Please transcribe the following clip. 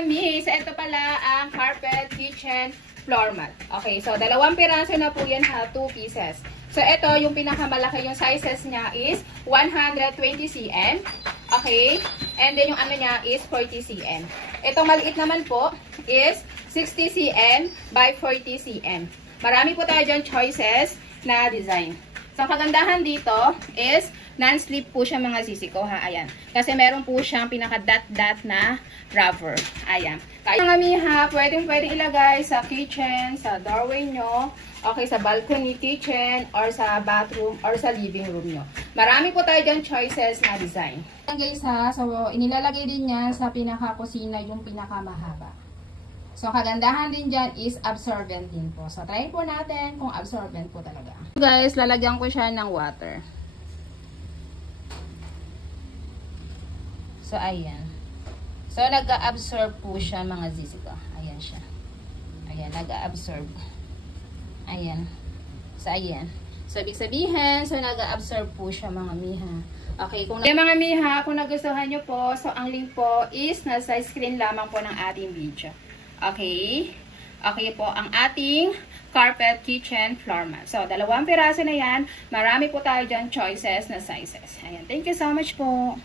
mga miss, ito pala ang carpet kitchen floor mat. Okay, so 2 piraso na po yan ha, 2 pieces. So ito, yung pinakamalaki, yung sizes niya is 120 cm. Okay, and then yung ano niya is 40 cm. Itong maliit naman po is 60 cm by 40 cm. Marami po tayo dyan choices na design. So, ang kagandahan dito is non-slip po siya mga sisi ko ha. Ayan. Kasi meron po siyang pinaka-dot-dot na rubber. Ayan. Kaya mga miha, pwedeng ilagay sa kitchen, sa doorway nyo, okay, sa balcony kitchen, or sa bathroom, or sa living room nyo. Marami po tayo dyan choices na design. Ayan guys ha, so inilalagay din yan sa pinaka-kusina yung pinaka-mahaba. So, kagandahan din dyan is absorbent din po. So, try po natin kung absorbent po talaga. Guys, lalagyan ko siya ng water. So, ayan. So, nag-absorb po siya mga ziziko. Ayan siya. Ayan, nag-absorb. Ayan. So, ayan. So, ibig sabihin, so, nag-absorb po siya mga miha. Okay, kung mga miha, kung nagustuhan nyo po, so, ang link po is nasa screen lamang po ng ating video. Okay. Okay po ang ating carpet kitchen floor mat. So, 2 piraso na yan. Marami po tayo dyan choices na sizes. Ayan. Thank you so much po.